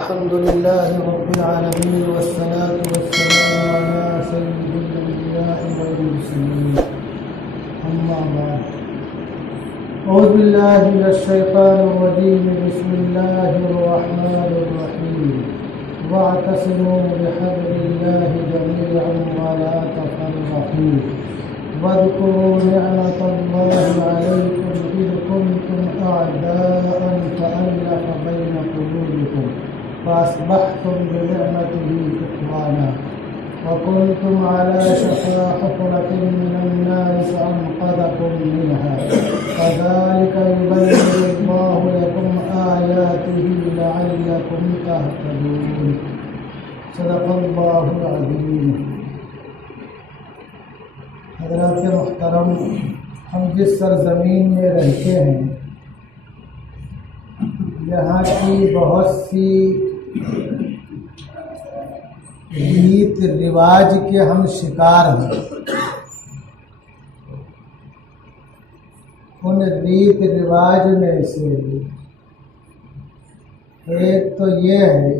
अल्हम्दुलिल्लाह रब्बिल आलमीन वस्सलातु वस्सलामु अला सय्यिदिल अंबिया'i वल मुरसलीन अम्मा बाद औज़ु बिल्लाहि मिनश शैतानिर रजीम बिस्मिल्लाहिर रहमानिर रहीम वअतसिमू बिहब्लिल्लाहि जमीअन व ला तफर्रक़ू वज़्कुरू निअमतल्लाहि अलैकुम इज़ कुंतुम अअदाअन फअल्लफ़ बैन क़ुलूबिकुम फ़अस्बहतुम बिनिअमतिही इख़्वाना वकुंतुम अला शफ़ा हुफ़रतिन मिनन नारि फ़अन्क़ज़कुम मिनहा कज़ालिक युबय्यिनुल्लाहु लकुम आयातिही लअल्लकुम तहतदून। सदक़ल्लाहुल अज़ीम। हज़रात मुहतरम, हम जिस सरज़मीन में रहते हैं यहाँ की बहुत सी रीत रिवाज के हम शिकार हैं। उन रीत रिवाज में से एक तो ये है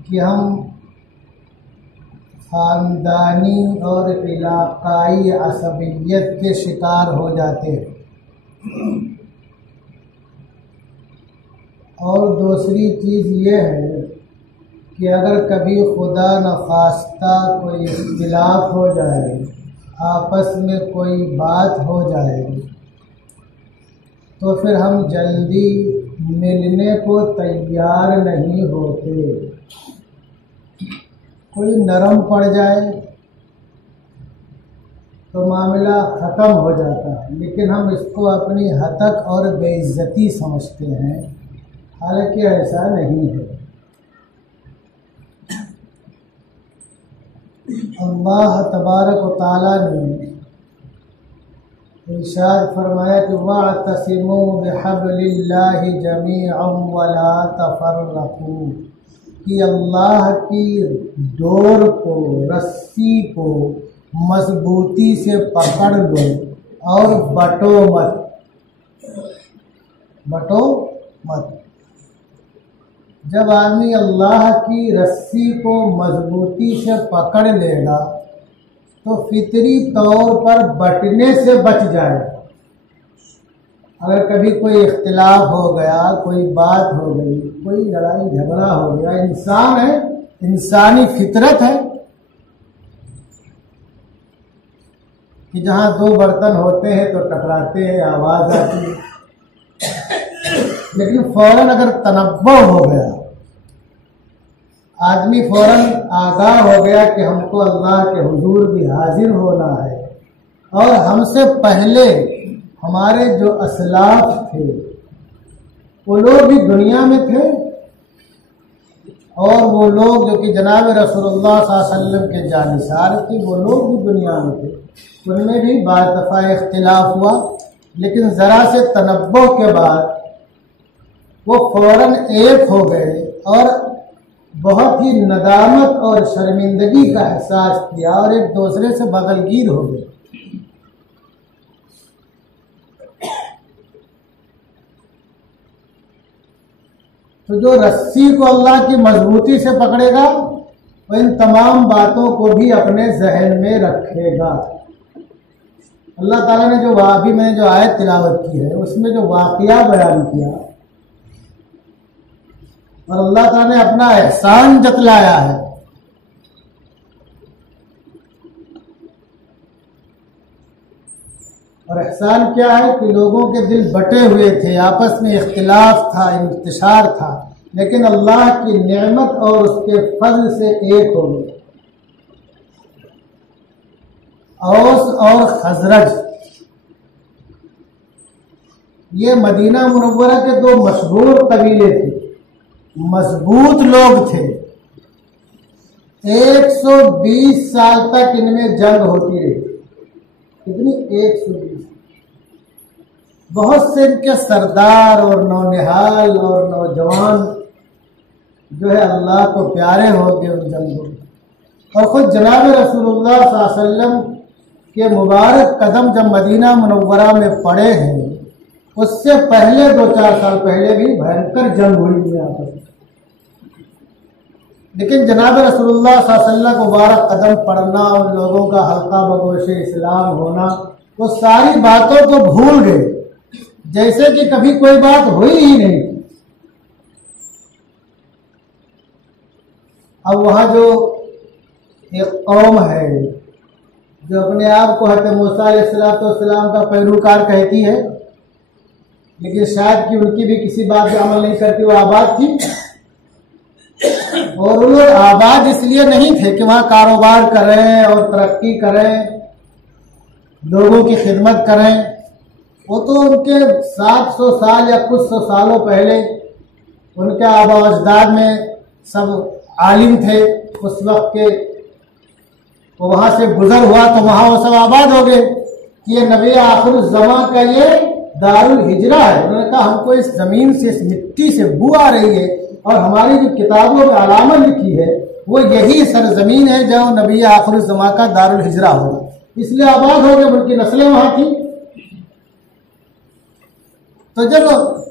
कि हम ख़ानदानी और इलाक़ाई असबियत के शिकार हो जाते हैं। और दूसरी चीज़ ये है कि अगर कभी खुदा न खास्ता कोई इख्तिलाफ हो जाए, आपस में कोई बात हो जाए, तो फिर हम जल्दी मिलने को तैयार नहीं होते। कोई नरम पड़ जाए तो मामला ख़त्म हो जाता है, लेकिन हम इसको अपनी हतक और बेइज्जती समझते हैं, हालांकि ऐसा नहीं है। अल्लाह तबारक व तआला ने इरशाद फरमाया कि वअतसिमू बिहब्लिल्लाहि जमीअन व ला तफर्रक़ू, कि अल्लाह की डोर को, रस्सी को मजबूती से पकड़ लो और बटो मत। जब आदमी अल्लाह की रस्सी को मजबूती से पकड़ लेगा तो फितरी तौर पर बटने से बच जाएगा। अगर कभी कोई इख्तिलाफ हो गया, कोई बात हो गई, कोई लड़ाई झगड़ा हो गया, इंसान है, इंसानी फितरत है कि जहाँ दो बर्तन होते हैं तो टकराते हैं, आवाज़ आती है। लेकिन फौरन अगर तनव्वुह हो गया, आदमी फौरन आगाह हो गया कि हमको अल्लाह के हुजूर भी हाजिर होना है और हमसे पहले हमारे जो असलाफ थे वो लोग भी दुनिया में थे और वो लोग जो कि जनाब रसूलुल्लाह सल्लल्लाहु अलैहि वसल्लम के जानिसार थे, वो लोग भी दुनिया में थे। उनमें भी बार दफ़ा इख्तिलाफ हुआ, लेकिन ज़रा से तनव्वुह के बाद वो फौरन एक हो गए और बहुत ही नदामत और शर्मिंदगी का एहसास किया और एक दूसरे से बगलगीर हो गए। तो जो रस्सी को अल्लाह की मजबूती से पकड़ेगा वो इन तमाम बातों को भी अपने जहन में रखेगा। अल्लाह ताला ने जो अभी मैंने जो आयत तिलावत की है उसमें जो वाक़या बयान किया और अल्लाह ताला ने अपना एहसान जतलाया है, और एहसान क्या है कि लोगों के दिल बटे हुए थे, आपस में इख्तिलाफ था, इंतशार था, लेकिन अल्लाह की नेमत और उसके फज़ल से एक हो गए। औस और खजरज ये मदीना मुनव्वरा के दो मशहूर कबीले थे, मजबूत लोग थे। 120 साल तक इनमें जंग होती रही। कितनी? 120। बहुत से इनके सरदार और नौनिहाल और नौजवान जो है अल्लाह को प्यारे हो गए उन जंगों में। और खुद जनाब रसूलुल्लाह सल्लल्लाहु अलैहि वसल्लम के मुबारक कदम जब मदीना मुनव्वरा में पड़े हैं उससे पहले 2-4 साल पहले भी भयंकर जंग हुई है आपस में। लेकिन जनाब रसूलुल्लाह सल्लल्लाहु अलैहि वसल्लम मुबारक कदम पड़ना, उन लोगों का हल्का बगोशे इस्लाम होना, वो सारी बातों को भूल गए जैसे कि कभी कोई बात हुई ही नहीं। अब वहां जो एक कौम है जो अपने आप को हज़रत मूसा अलैहिस्सलाम का पैरोकार कहती है, लेकिन शायद कि उनकी भी किसी बात पे अमल नहीं करती, वो आबाद थी। और वो लोग आबाद इसलिए नहीं थे कि वहां कारोबार करें और तरक्की करें, लोगों की खिदमत करें। वो तो उनके 700 साल या कुछ 100 सालों पहले उनके आबा अजदाद में सब आलिम थे उस वक्त के, तो वहां से गुजर हुआ तो वहां वो सब आबाद हो गए कि ये नबी आखिर ज़मां का ये दारुल हिजरा है। उन्होंने कहा हमको इस जमीन से, इस मिट्टी से बू आ रही है और हमारी जो किताबों में अलामत लिखी है वो यही सरजमीन है जो नबी आखिर ज़मां का दारुल हिजरा होगा, इसलिए आबाद हो गए, उनकी नस्लें वहां थी। तो जब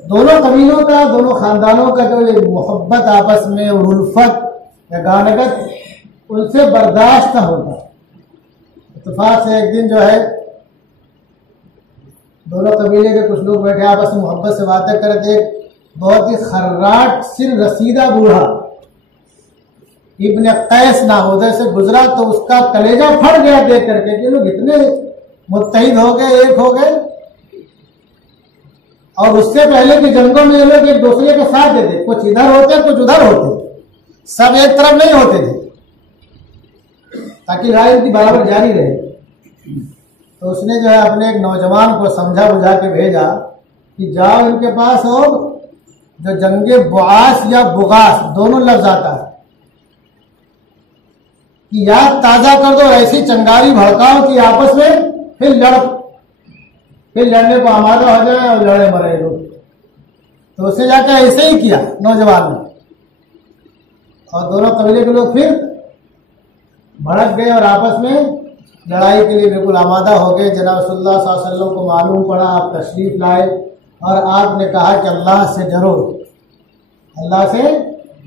दोनों कबीलों का, दोनों खानदानों का जो ये मोहब्बत आपस में और उल्फत या गानगत उनसे बर्दाश्त न होता, इत्तेफाक से एक दिन जो है दोनों कबीले के कुछ लोग बैठे आपस में मोहब्बत से बातें कर रहे थे। बहुत ही खर्राट सिर रसीदा बूढ़ा इब्न कैस नाम उधर से गुजरा तो उसका कलेजा फट गया देख करके कि लोग इतने मुत्तहिद हो गए, एक हो गए। और उससे पहले की जंगों में ये लोग एक दूसरे के साथ देते, कुछ इधर होते कुछ उधर होते, सब एक तरफ नहीं होते थे ताकि लड़ाई की बराबर जारी रहे। तो उसने जो है अपने एक नौजवान को समझा बुझा के भेजा कि जाओ इनके पास और जो जंगे बुआस या बुगास दोनों लफ्ज आता है कि याद ताजा कर दो, ऐसी चंगारी भड़काओ कि आपस में फिर लड़ने को आमादा हो जाए और लड़े मरे लोग। तो उसने जाकर ऐसे ही किया नौजवान ने, और दोनों कबीले के लोग फिर भड़क गए और आपस में लड़ाई के लिए बिल्कुल आमादा हो गए। जनाब रसूलुल्लाह सल्लल्लाहु अलैहि वसल्लम को मालूम पड़ा, आप तशरीफ लाए और आपने कहा कि अल्लाह से डरो, अल्लाह से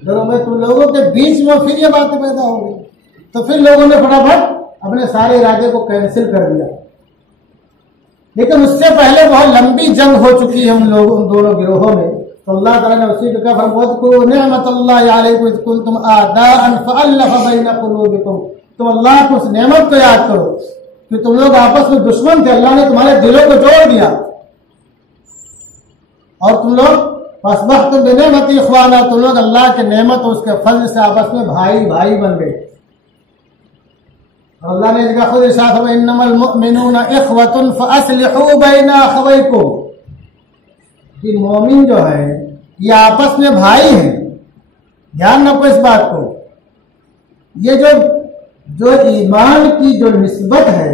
डरो। मैं तुम लोगों के बीच में फिर ये बातें पैदा हो गई। तो फिर लोगों ने फटाफट अपने सारे इरादे को कैंसिल कर दिया। लेकिन उससे पहले बहुत लंबी जंग हो चुकी है उन दोनों गिरोहों में। तो अल्लाह ताला ने उसी का फरमाया निअमतुल्लाहि अलैकुम इज़ कुंतुम आदाअन फअल्लफ़ बैन क़ुलूबिकुम, तुम अल्लाह को उस नेमत को याद करो कि तुम लोग आपस में दुश्मन थे, अल्लाह ने तुम्हारे दिलों को जोड़ दिया और तुम लोग फअस्बहतुम बिनिअमतिही इख़वाना, तुम लोग अल्लाह के नेमत और उसके फजल से आपस में भाई भाई बन गए। और अल्लाह ने इसका खुद इरशाद फरमाया इन्नमल मुअमिनूना इख़वतुन फअस्लिहू बैना अख़वैकुम, कि मोमिन जो है ये आपस में भाई हैं। ध्यान रखो इस बात को। ये जो ईमान की जो निस्बत है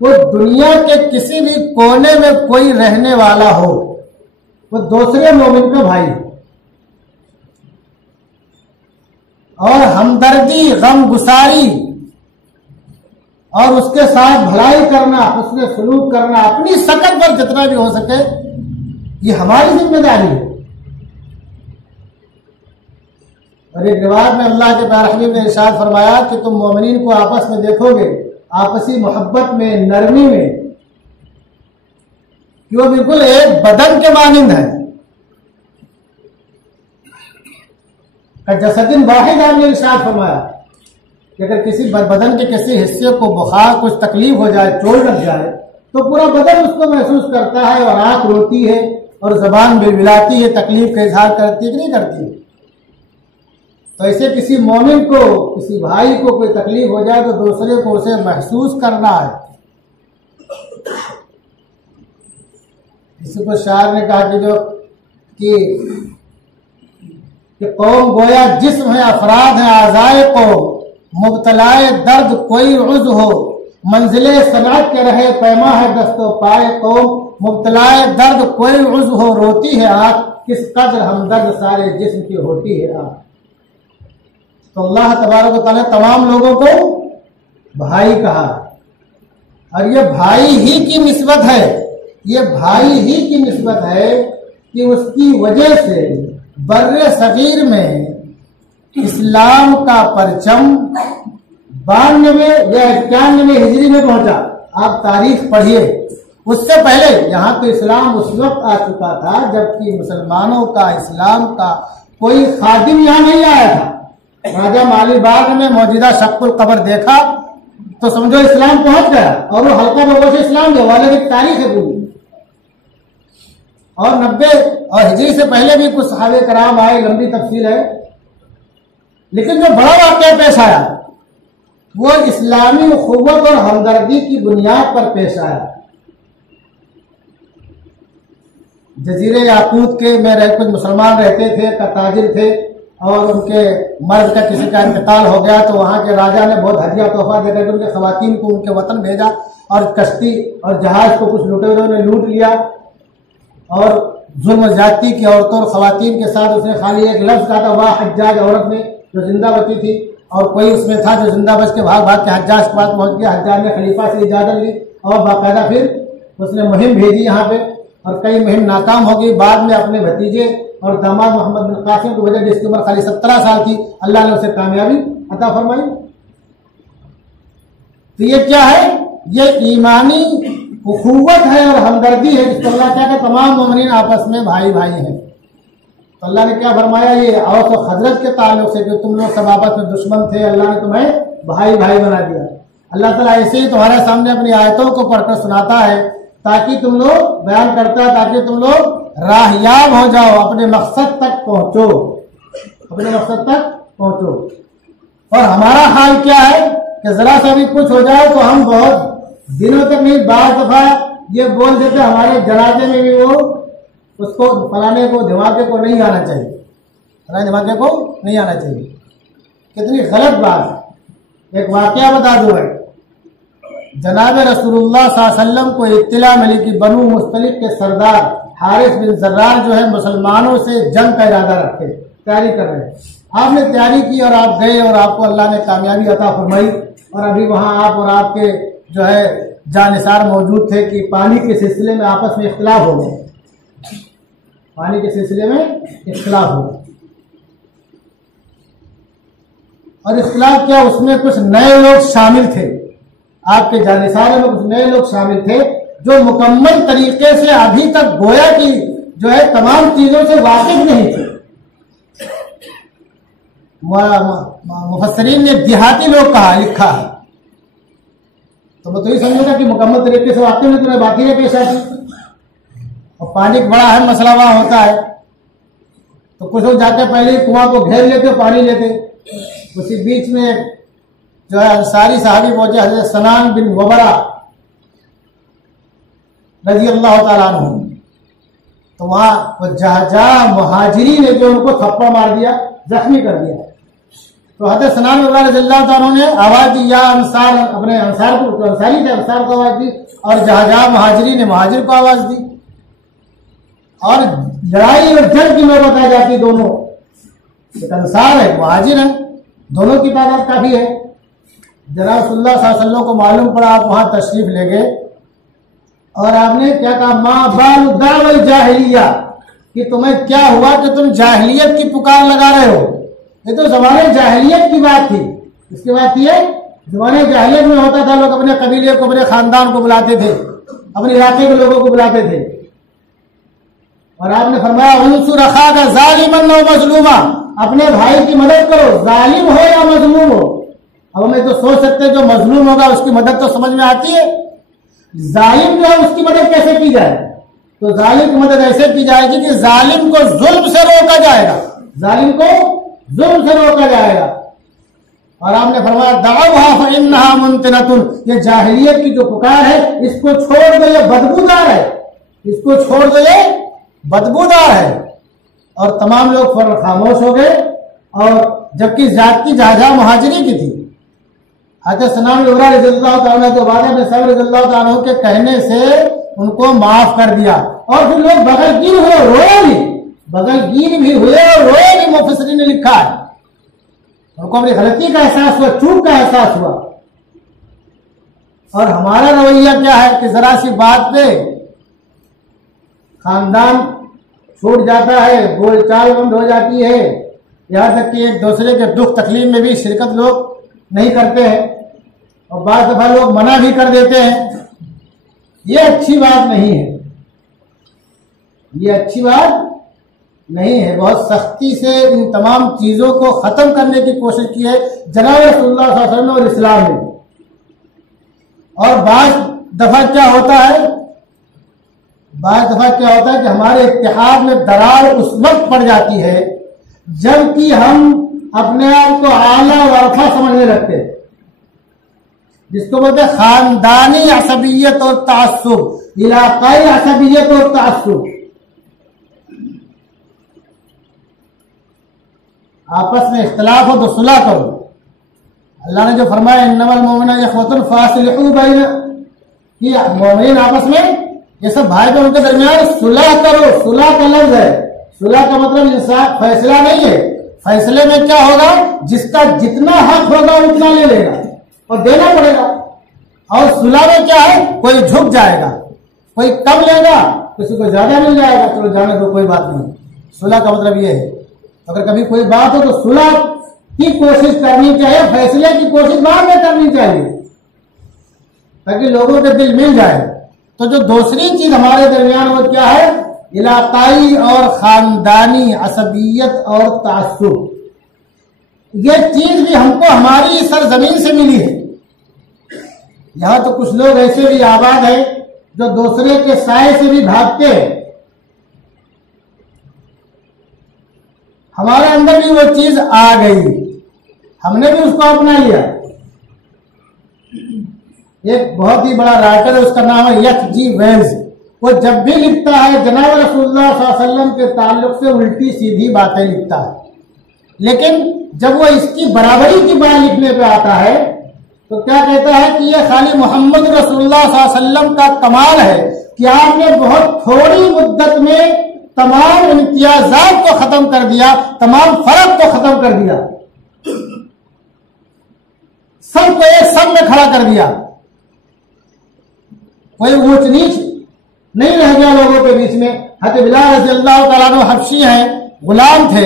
वो दुनिया के किसी भी कोने में कोई रहने वाला हो वो दूसरे मोमिन का भाई, और हमदर्दी, गम गुसारी और उसके साथ भलाई करना, उसमें सलूक करना अपनी सकत पर जितना भी हो सके, ये हमारी जिम्मेदारी है। और एक रिवायत में अल्लाह के प्यारे हबीब ने इरशाद फरमाया कि तुम मोमिनीन को आपस में देखोगे आपसी मोहब्बत में, नरमी में, कि वो बिल्कुल एक बदन के मानिंद है। जसदिन वाहिद आपने इरशाद फरमाया कि अगर किसी बदन के किसी हिस्से को बुखार, कुछ तकलीफ हो जाए, चोट लग जाए, तो पूरा बदन उसको महसूस करता है और आंख रोती है और जबान बिलबिलाती है, तकलीफ का इजहार करती है कि नहीं करती है। तो ऐसे किसी मोमिन को, किसी भाई को कोई तकलीफ हो जाए तो दूसरे को उसे महसूस करना है। इसी को शायर ने कहा कि कौम गोया जिस्म है, अफराद है आज़ाए कौम, मुब्तलाए दर्द कोई उज़्व हो, मंजिले सनात के रहे पैमा है दस्तो पाए कौम, मुब्तलाए दर्द कोई उज़्व हो, रोती है आँख किस कदर हमदर्द सारे जिस्म की होती है आँख। तो अल्लाह तबारक व तआला तमाम लोगों को भाई कहा, और ये भाई ही की निस्बत है ये भाई ही की निस्बत है कि उसकी वजह से बर्रे सगीर में इस्लाम का परचम 92 या 91 हिजरी में पहुंचा। आप तारीख पढ़िए, उससे पहले यहाँ तो इस्लाम उस वक्त आ चुका था जबकि मुसलमानों का इस्लाम का कोई खादिम यहाँ नहीं आया था। राजा माली बाग में मौजूदा शक्कुल कबर देखा तो समझो इस्लाम पहुंच गया, और वो हल्का लोगों से इस्लाम के वाले की तारीख है पूरी। और 90 और हिजरी से पहले भी कुछ सहाबे कराम आए, लंबी तफसील है। लेकिन जो बड़ा वाक़या पेश आया वो इस्लामी उखुव्वत और हमदर्दी की बुनियाद पर पेश आया। जजीरे याकूत के में कुछ मुसलमान रहते थे, का ताजिर थे, और उनके मर्द का किसी का इंतकाल हो गया तो वहां के राजा ने बहुत हदिया तोहफा देकर उनके खवातीन को उनके वतन भेजा, और कश्ती और जहाज को कुछ लुटेरों ने लूट लिया, और जुल्म ज्यादती की औरतों और खवातीन के साथ उसने खाली एक लफ्ज कहा था, वाह हज्जाज, औरत में जो जिंदा बची थी, और कोई उसमें था जो जिंदा बच के भाग भाग के हज्जाज के पास पहुंच गया। हज्जाज ने खलीफा से इजाजत ली और बाकायदा फिर उसने मुहिम भेजी यहाँ पे, और कई मुहिम नाकाम हो गई। बाद में अपने भतीजे और दामाद मोहम्मद बिन कासिम की वजह, जिसकी उम्र खाली 17 साल थी, अल्लाह ने उसे कामयाबी अता फरमाई। तो ये क्या है? ये ईमानी उखुव्वत है और हमदर्दी है, जिसको अल्लाह क्या है, तमाम मोमिनीन आपस में भाई भाई हैं। तो अल्लाह ने क्या फरमाया, ये औस और खजरत के ताल्लुक से कि तुम लोग सब आपस में दुश्मन थे, अल्लाह ने तुम्हें भाई भाई बना दिया। अल्लाह ताला ऐसे ही तुम्हारे सामने अपनी आयतों को पढ़कर सुनाता है ताकि तुम लोग बयान करता है, ताकि तुम लोग राहयाब हो जाओ, अपने मकसद तक पहुंचो, अपने मकसद तक पहुंचो। और हमारा हाल क्या है कि जरा सा भी कुछ हो जाए तो हम बहुत दिनों तक नहीं, बार दफा ये बोल देते हमारे जनाजे में भी वो उसको फलाने को धमाके को नहीं आना चाहिए, फलाने धमाके को नहीं आना चाहिए। कितनी गलत बात। एक वाकया बता दो है, जनाब रसूलुल्लाह सल्लल्लाहु अलैहि वसल्लम को इत्तिला मिली कि बनु मुस्तलिक के सरदार हारिस बिन जर्रार जो है मुसलमानों से जंग का इरादा रखते, तैयारी कर रहे हैं। आपने तैयारी की और आप गए और आपको अल्लाह ने कामयाबी अता फरमाई, और अभी वहां आप और आपके जो है जानिसार मौजूद थे कि पानी के सिलसिले में आपस में इख्तिलाफ हो गए, पानी के सिलसिले में इख्तिलाफ हो गए। और इख्तिलाफ क्या, उसमें कुछ नए लोग शामिल थे, आपके जानिसारों में कुछ नए लोग शामिल थे जो मुकम्मल तरीके से अभी तक गोया की जो है तमाम चीजों से वाकिफ नहीं थे। मुफस्सरीन ने देहाती लोग कहा, लिखा है, तो मैं तो ये समझूंगा कि मुकम्मल तरीके से वाकिफ नहीं, तुम्हें बाकी नहीं पेश आती। और पानी का बड़ा अहम मसला वहां होता है, तो कुछ लोग जाके पहले ही कुआं को घेर लेते, पानी लेते। उसी बीच में जो है अंसारी साहबी पहुंचे, हज़रत सनान बिन वबरा रजी अल्लाह ताला अन्हु, तो वहां वो जहाजा मुहाजिरी ने जो उनको थप्पड़ मार दिया, जख्मी कर दिया। तो हज़रत सनान बिन वबरा रजी अल्लाह ताला ने आवाज दी, या अंसार, अपने अंसार को, तो अंसारी थे, अंसार को आवाज दी, और जहाजा मुहाजिरी ने मुहाजिर को आवाज दी, और लड़ाई और जंग की नौबत आ जाती। दोनों, एक अंसार है, मुहाजिर है, दोनों की तादाद काफी है। जनाब रसूलुल्लाह सल्लल्लाहु अलैहि वसल्लम को मालूम पड़ा, आप वहां तशरीफ ले गए और आपने क्या कहा, माँ बाल दावल जाहिलिया, कि तुम्हें क्या हुआ कि तुम जाहिलियत की पुकार लगा रहे हो। ये तो जमाने जाहिलियत की बात थी। इसकी बात थी, जमाने जाहिलियत में होता था, लोग अपने कबीले को, अपने खानदान को बुलाते थे, अपने इलाके के लोगों को बुलाते थे, और आपने फरमाया उनसुर अखाका जालिमन व मजलूमा, अपने भाई की मदद करो, जालिम हो या मजलूम हो। अब हमें तो सोच सकते हैं जो मजलूम होगा उसकी मदद तो समझ में आती है, जालिम जो है उसकी मदद कैसे की जाए? तो जालिम की मदद ऐसे की जाएगी कि जालिम को जुल्म से रोका जाएगा, जालिम को जुल्म से रोका जाएगा। और आपने फरमाया दाऊहा फइन्नहा मुनतिनतुन, ये जाहिलियत की जो पुकार है इसको छोड़ दो, ये बदबूदार है, इसको छोड़ दो, ये बदबूदार है। और तमाम लोग फौरन खामोश हो गए, और जबकि ज्यादती जहाजा मुहाजिरी की थी। हज़रत सनान बिन वबरा रज़ियल्लाहु ताला के बाद में सब रज़ियल्लाहु ताला के कहने से उनको माफ कर दिया, और फिर लोग बगलगीर हुए, रोए भी, बगलगीर भी हुए और रोए भी। मुफस्सिरीन ने लिखा है, उनको अपनी गलती का एहसास हुआ, चूक का एहसास हुआ। और हमारा रवैया क्या है कि जरा सी बात पे खानदान छूट जाता है, बोलचाल बंद हो जाती है, यहाँ तक कि एक दूसरे के दुख तकलीफ में भी शिरकत लोग नहीं करते हैं और बार दफा लोग मना भी कर देते हैं। ये अच्छी बात नहीं है, ये अच्छी बात नहीं है। बहुत सख्ती से इन तमाम चीजों को खत्म करने की कोशिश की है जनाब रसूलुल्लाह सल्लल्लाहु अलैहि वसल्लम और इस्लाम ने। और बाज़ दफा क्या होता है, बाज़ दफा क्या होता है कि हमारे इत्तेहाद में दरार उस वक्त पड़ जाती है जबकि हम अपने आप को आला वरफा समझने लगते हैं, जिसको बोलते हैं खानदानी असबियत और तासुब, इलाकाई असबियत और तासुब। आपस में इख्तिलाफ हो तो सुलह करो। अल्लाह ने जो फरमाया इन्नमल मोमिनूना इख्वतुन फासलिहू बैन, कि मोमिन आपस में ये सब भाई बहन के दरमियान सुलह करो। सुलह का लफ्ज है, सुलह का मतलब इंसाफ फैसला नहीं है। फैसले में क्या होगा, जिसका जितना हक होगा उतना ले लेगा और देना पड़ेगा। और सुलह में क्या है, कोई झुक जाएगा, कोई कम लेगा, किसी को ज्यादा मिल जाएगा, चलो जाने दो कोई बात नहीं। सुलह का मतलब ये है। अगर कभी कोई बात हो तो सुलह की कोशिश करनी चाहिए, फैसले की कोशिश बाद में करनी चाहिए ताकि लोगों के दिल मिल जाए। तो जो दूसरी चीज हमारे दरमियान वो क्या है, इलाकाई और खानदानी असबियत और तासुब। ये चीज भी हमको हमारी सरजमीन से मिली है। यहां तो कुछ लोग ऐसे भी आबाद है जो दूसरे के साए से भी भागते हैं। हमारे अंदर भी वो चीज आ गई, हमने भी उसको अपना लिया। एक बहुत ही बड़ा राइटर है, उसका नाम है एच जी वेल्स। वो जब भी लिखता है जनाब रसूलुल्लाह सल्लल्लाहु अलैहि वसल्लम के ताल्लुक से उल्टी सीधी बातें लिखता है, लेकिन जब वो इसकी बराबरी की बात लिखने पे आता है तो क्या कहता है कि ये खाली मोहम्मद रसूलुल्लाह सल्लल्लाहु अलैहि वसल्लम का कमाल है कि आपने बहुत थोड़ी मुद्दत में तमाम इम्तियाजात को खत्म कर दिया, तमाम फर्क को खत्म कर दिया, सबको एक सब में खड़ा कर दिया। कोई ऊंच नीच नहीं रह गया लोगों के बीच में। हज़रत बिलाल रज़ी अल्लाह तआला अन्हु हबशी हैं, गुलाम थे,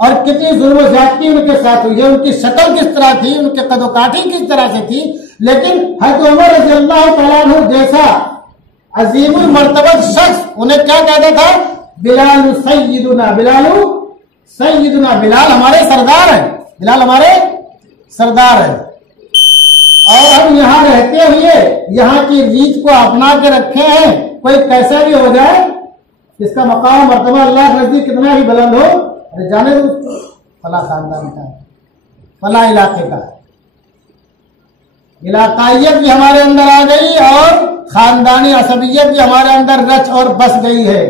और कितनी जुल्म ज़्यादती उनके साथ हुई है। उनकी शक्ल किस तरह थी, उनके कदोकाठी किस तरह से थी, लेकिन हज़रत उमर रज़ी अल्लाह तआला अन्हु जैसा अजीमुल मर्तबत शख्स उन्हें क्या कहता था, बिलाल सय्यिदुना, बिलाल सय्यिदुना, बिलाल हमारे सरदार है, बिलाल हमारे सरदार है। और हम यहाँ रहते हुए यहाँ की रीत को अपना के रखे हैं। कोई कैसा भी हो जाए, इसका मकाम मर्तबा अल्लाह के नजदीक कितना भी बुलंद हो, अरे जाने दो, फला खानदान का है, फला इलाके का है। इलाकाइयत भी हमारे अंदर आ गई और खानदानी असबियत भी हमारे अंदर रच और बस गई है।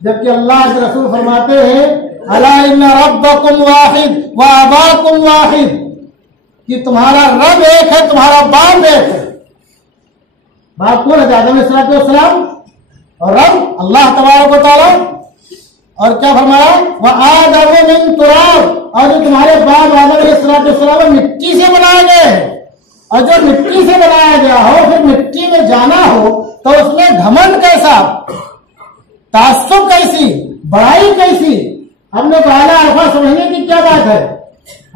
जबकि अल्लाह के रसूल फरमाते हैं अला इन्ना रब्बकुम वाहिद व अबाकुम वाहिद, कि तुम्हारा रब एक है, तुम्हारा बाप एक है। बाप कौन है, आदम अलैहिस्सलाम, और रब अल्लाह तबारक व तआला। और क्या फरमाया, वह आदम मिन तुराब, और जो तुम्हारे बाप आदम अलैहिस्सलाम मिट्टी से बनाए गए हैं। और जो मिट्टी से बनाया गया हो, फिर मिट्टी में जाना हो तो उसमें घमंड कैसा, तासुब कैसी, बड़ाई कैसी। हमने आला अरफा समझने की क्या बात है।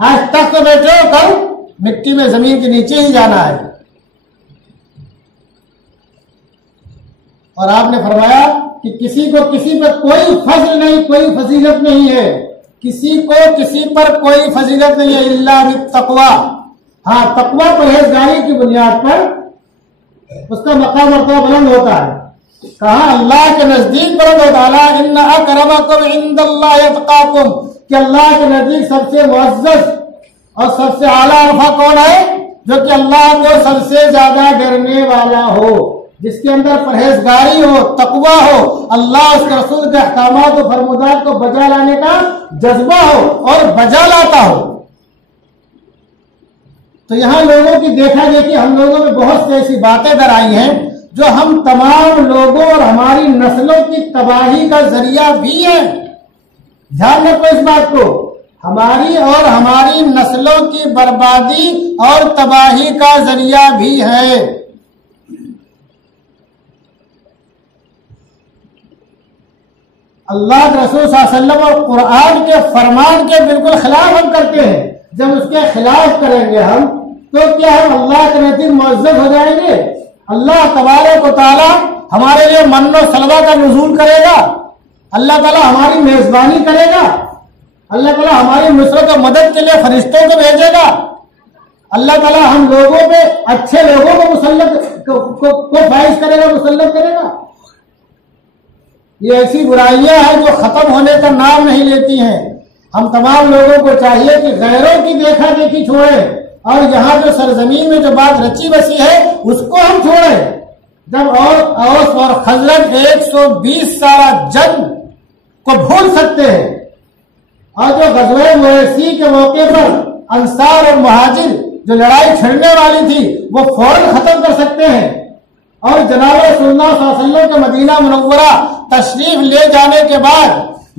आज तक तो बैठे हो, कल मिट्टी में जमीन के नीचे ही जाना है। और आपने फरमाया कि किसी को किसी पर कोई फजल नहीं, कोई फजीलत नहीं है, किसी को किसी पर कोई फजीलत नहीं है, इल्ला बित्तक़वा। हाँ, तकवा परहेजगारी की बुनियाद पर उसका मकाम मर्तबा बुलंद होता है। कहा, अल्लाह के नजदीक बुलंद होता है। इन्ना अकरमकुम इंदल्लाहि अतक़ाकुम, कि अल्लाह के नजदीक सबसे मुअज़्ज़ज़ और सबसे आला अरफा कौन है, जो कि अल्लाह को सबसे ज्यादा डरने वाला हो, जिसके अंदर परहेजगारी हो, तकवा हो, अल्लाह उसके रसूल के अहकामात और फरमानात को बजा लाने का जज्बा हो और बजा लाता हो। तो यहाँ लोगों की देखा देखी हम लोगों में बहुत सी ऐसी बातें दर आई हैं जो हम तमाम लोगों और हमारी नस्लों की तबाही का जरिया भी है। ध्यान रखो इस बात को, हमारी और हमारी नस्लों की बर्बादी और तबाही का जरिया भी है। अल्लाह के रसूल सल्लल्लाहु अलैहि वसल्लम और कुरान के फरमान के बिल्कुल खिलाफ हम करते हैं, जब उसके खिलाफ करेंगे हम तो क्या हम अल्लाह के नज़दीक मुअज़्ज़ज़ हो जाएंगे? अल्लाह तबारक व तआला हमारे लिए मन्नो सलवा का नुज़ूल करेगा, अल्लाह ताला हमारी मेजबानी करेगा, अल्लाह ताला हमारी नुसरत और मदद के लिए फरिश्तों को भेजेगा, अल्लाह ताला हम लोगों पे अच्छे लोगों को मुसल्लत को फाइज करेगा, मुसल्लत करेगा। ये ऐसी बुराइयां हैं जो खत्म होने का नाम नहीं लेती हैं। हम तमाम लोगों को चाहिए कि गैरों की देखा देखी छोड़ें और यहाँ जो सरजमीन में जो बात रची बसी है उसको हम छोड़ें। जब औस और खजरज 120 साला जंग को भूल सकते हैं और जो गज़वे मुरैसी के मौके पर अंसार और मुहाजिर जो लड़ाई छिड़ने वाली थी वो फौरन खत्म कर सकते हैं और जनाब सल्लल्लाहु अलैहि वसल्लम के मदीना मुनव्वरा तशरीफ ले जाने के बाद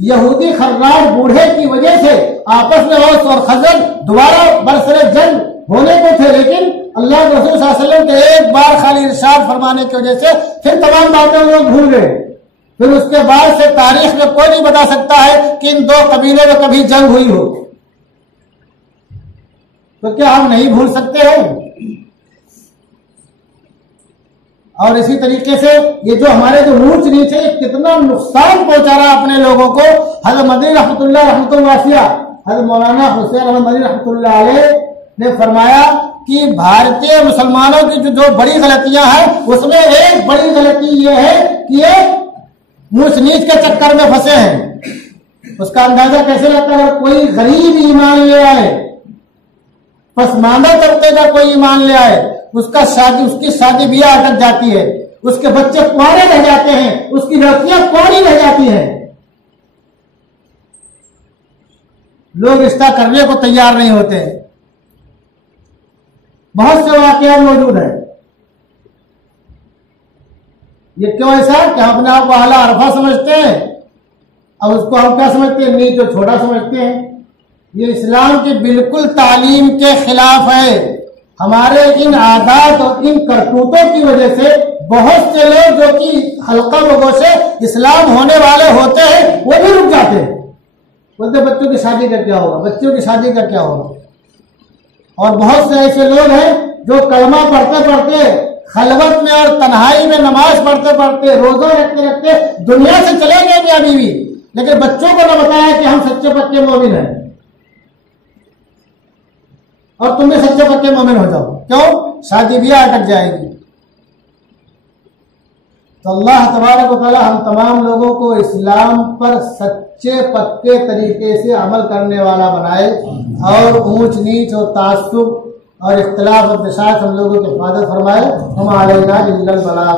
यहूदी खर्रार बूढ़े की वजह से आपस में औस और खजरज दोबारा बरसरे जंग होने को थे, लेकिन अल्लाह के रसूल सल्लल्लाहु अलैहि वसल्लम के एक बार खाली इरशाद फरमाने की वजह से फिर तमाम बातें लोग भूल गए। फिर उसके बाद से तारीख में कोई नहीं बता सकता है कि इन दो कबीले में कभी जंग हुई हो। तो क्या हम नहीं भूल सकते हैं? और इसी तरीके से ये जो हमारे जो ऊंच नीच है कितना नुकसान पहुंचा रहा अपने लोगों को। हज़रत मदनी रहमतुल्लाह रहमतुल्लाह हज़रत मौलाना हुसैन अहमद मदनी रहमतुल्लाह अलैह ने फरमाया कि भारतीय मुसलमानों की जो बड़ी गलतियां हैं उसमें एक बड़ी गलती ये है कि ये ऊंच नीच के चक्कर में फंसे हैं। उसका अंदाजा कैसे लगता है? कोई गरीब ईमान ले आए, पसमानदा तबके का कोई ईमान ले आए, उसकी शादी ब्याह अटक जाती है, उसके बच्चे कुंवारे रह जाते हैं, उसकी लड़कियां कुंवारी रह जाती हैं, लोग रिश्ता करने को तैयार नहीं होते। बहुत से वाकया मौजूद है। ये क्यों ऐसा कि हम अपने आप को आला अरफा समझते हैं, अब उसको हम क्या समझते हैं? नीच और छोटा समझते हैं। ये इस्लाम की बिल्कुल तालीम के खिलाफ है। हमारे इन आदात और इन करतूतों की वजह से बहुत से लोग जो कि हल्का लोगों से इस्लाम होने वाले होते हैं वो भी रुक जाते हैं, बोलते बच्चों की शादी का क्या होगा, बच्चों की शादी का क्या होगा। और बहुत से ऐसे लोग हैं जो कलमा पढ़ते पढ़ते खलवत में और तन्हाई में नमाज पढ़ते पढ़ते रोजा रखते रखते दुनिया से चले गए मियां बीवी, लेकिन बच्चों को न बताया कि हम सच्चे पक्के मोमिन हैं और तुम भी सच्चे पक्के मोमिन हो जाओ। क्यों? शादी ब्याह अटक जाएगी। तो अल्लाह तबारक व तआला हम तमाम लोगों को इस्लाम पर सच्चे पक्के तरीके से अमल करने वाला बनाए और ऊंच नीच और तासुब और इख्तिलाफ और बिसात हम लोगों की हिफाजत फरमाए। हम अलैना इल्लल बलाग।